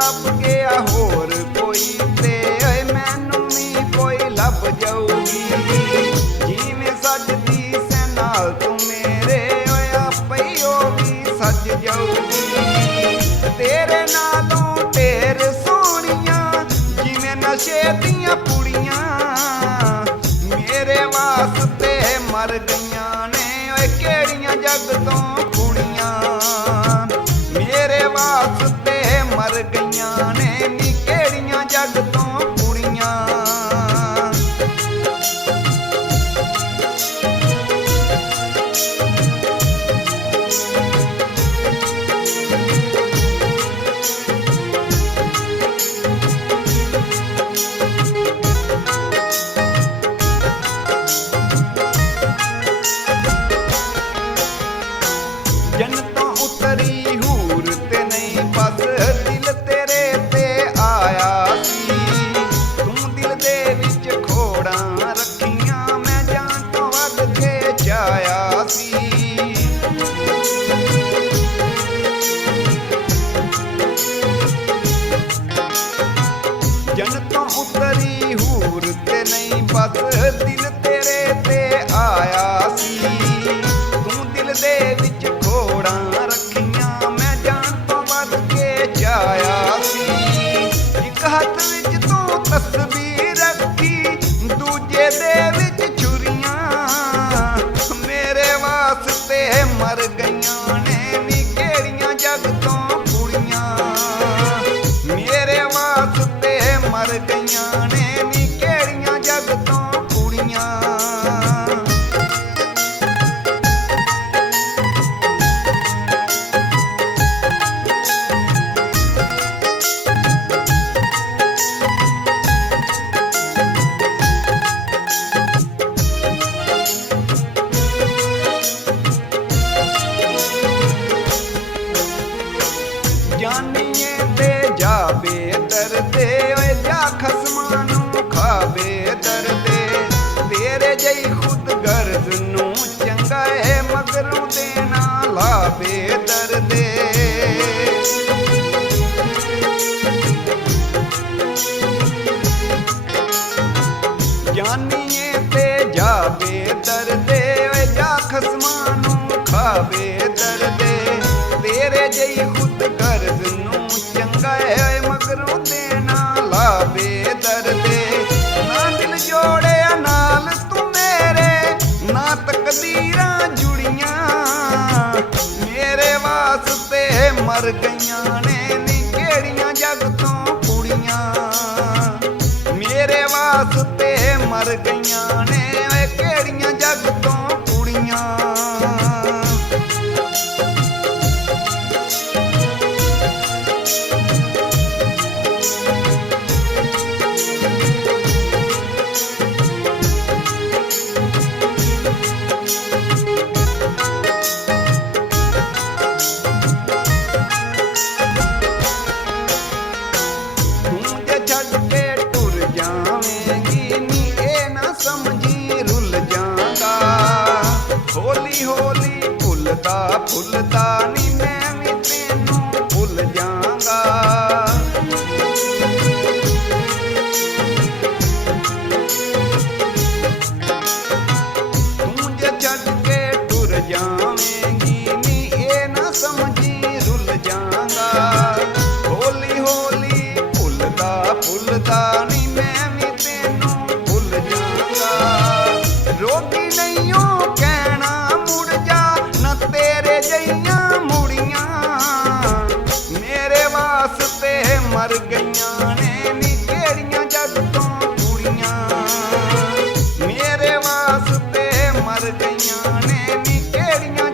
ਲੱਭ ਗਿਆ ਹੋਰ ਕੋਈ ਤੇ ਓਏ ਮੈਨੂੰ ਵੀ ਕੋਈ ਲੱਭ ਜਾਊਗੀ। ਜਿਵੇਂ ਸੱਜਦੀ ਸੈ ਨਾਲ ਤੂੰ ਮੇਰੇ ਓਏ ਆਪੇ ਹੀ ਉਹ ਵੀ ਸੱਜ ਜਾਊਗੀ। ਤੇਰੇ ਨਾਲੋਂ ਢੇਰ ਸੋਹਣੀਆਂ ਜਿਵੇਂ ਨਸ਼ੇ ਦੀਆਂ ਪੁੜੀਆਂ ਮੇਰੇ ਵਾਸਤੇ ਮਰ ਗਈਆਂ ਨੇ ਓਏ ਕਿਹੜੀਆਂ ਜੱਗ ਤੋਂ ਕੁੜੀਆਂ ਮੇਰੇ ਵਾਸਤੇ ਮਰ ਗਈਆਂ ਨੇ ਨੀ ਕਿਹੜੀਆਂ ਜੱਗ ਤੋਂ ਕੁੜੀਆਂ। ਜੰਨਤੋਂ ਉਤਰੀ ਹੂਰ ਤੇ ਨਹੀਂ ਬਸ ਦਿਲ ਤੇਰੇ ਤੇ ਆਇਆ ਸੀ। ਤੂੰ ਦਿਲ ਦੇ ਵਿੱਚ ਖੋੜਾਂ ਰੱਖੀਆਂ ਮੈਂ ਜਾਨ ਤੋਂ ਵੱਧ ਕੇ ਚਾਹਿਆ ਸੀ। ਜੰਨਤੋਂ ਉਤਰੀ ਹੂਰ ਤੇ ਨਹੀਂ ਬਸ ਦਿਲ ਤੇਰੇ ਤੇ ਆਇਆ ਸੀ। ਤੂੰ ਦਿਲ ਦੇ ਵਿੱਚ ਖੋੜਾਂ ਰੱਖੀਆਂ ਮੈਂ ਜਾਨ ਤੋਂ ਵੱਧ ਕੇ ਚਾਹਿਆ ਸੀ। ਇੱਕ ਹੱਥ ਵਿੱਚ ਤੂੰ ਤਸਬੀਰ ਰੱਖੀ ਦੂਜੇ ਦੇ ਵਿੱਚ ਛੁਰੀਆਂ ਮੇਰੇ ਵਾਸਤੇ ਮਰ ਗਈਆਂ ਨੇ ਨੀ ਕਿਹੜੀਆਂ ਜੱਗ ਤੋਂ ਕੁੜੀਆਂ ਮੇਰੇ ਵਾਸਤੇ ਮਰ ਗਈਆਂ ਨੇ ਨੀ ਕਿਹੜੀਆਂ ਜੱਗ ਤੋਂ ਕੁੜੀਆਂ। ਜਾਨੀਏ ਤੇ ਜਾਵੇ ਦਰਦੇ ਓਏ ਜਾ ਖਸਮਾਂ ਨੂੰ ਖਾਵੇ ਦਰਦੇ ਤੇਰੇ ਜਈ ਖੁਦ ਗਰਜ਼ ਨੂੰ ਚੰਗਾ ਏ ਮਗਰੋਂ ਦੇਣਾ ਲਾਵੇ ਦਰਦੇ। ਜਾਨੀਏ ਤੇ ਜਾਵੇ ਦਰਦੇ ਓਏ ਜਾ ਖਸਮਾਂ ਨੂੰ ਖਾਵੇ ਦਰਦੇ ਤੇਰੇ ਜਈ ਖੁਦ ਗਰਜ਼ ਨੂੰ ਚੰਗਾ ਏ ਮਗਰੋਂ ਦੇਣਾ ਲਾਵੇ ਦਰਦੇ। ਨਾ ਦਿਲ ਜੋੜਿਆ ਨਾਲ ਤੂੰ ਮੇਰੇ ਨਾ ਤਕਦੀਰਾਂ ਜੁੜੀਆਂ ਮੇਰੇ ਵਾਸਤੇ ਮਰ ਗਈਆਂ ਨੇ ਨੀ ਕਿਹੜੀਆਂ ਜੱਗ ਤੋਂ ਕੁੜੀਆਂ ਮੇਰੇ ਵਾਸਤੇ ਮਰ ਗਈਆਂ ਨੇ ਓਏ ਕਿਹੜੀਆਂ ਜੱਗ ਤੋਂ ਕੁੜੀਆਂ। ਤੂੰ ਜੇ ਛੱਡ ਕੇ ਟੁਰ ਜਾਵੇਂਗੀ ਨੀ ਇਹ ਨਾ ਸਮਝੀ ਰੁੱਲ ਜਾਗਾ। ਹੌਲੀ ਹੌਲੀ ਭੁੱਲਦਾ ਭੁੱਲਦਾ ਨੀ ਮੈਂ ਵੀ ਤੈਨੂੰ ਭੁੱਲ ਜਾਗਾ। ਤੂੰ ਜੇ ਛੱਡ ਕੇ ਟੁਰ ਜਾਵੇਂਗੀ ਨੀ ਇਹ ਨਾ ਸਮਝੀ ਰੁੱਲ ਜਾਗਾ। ਹੌਲੀ ਹੌਲੀ ਭੁੱਲਦਾ ਨੀ ਮੈਂ ਵੀ ਤੈਨੂੰ ਭੁੱਲ ਜਾਗਾ। ਰੋਗੀ ਨਹੀਂ ਉਹ ਕਹਿਣਾ ਮੁੜ ਜਾ ਨਾ ਤੇਰੇ ਜਈਆਂ ਮੁੜੀਆਂ ਮੇਰੇ ਵਾਸਤੇ ਮਰ ਗਈਆਂ ਨੇ ਨੀ ਕਿਹੜੀਆਂ ਜੱਗ ਤੋਂ ਕੁੜੀਆਂ ਮੇਰੇ ਵਾਸਤੇ ਮਰ ਗਈਆਂ ਨੇ ਨੀ ਕਿਹੜੀਆਂ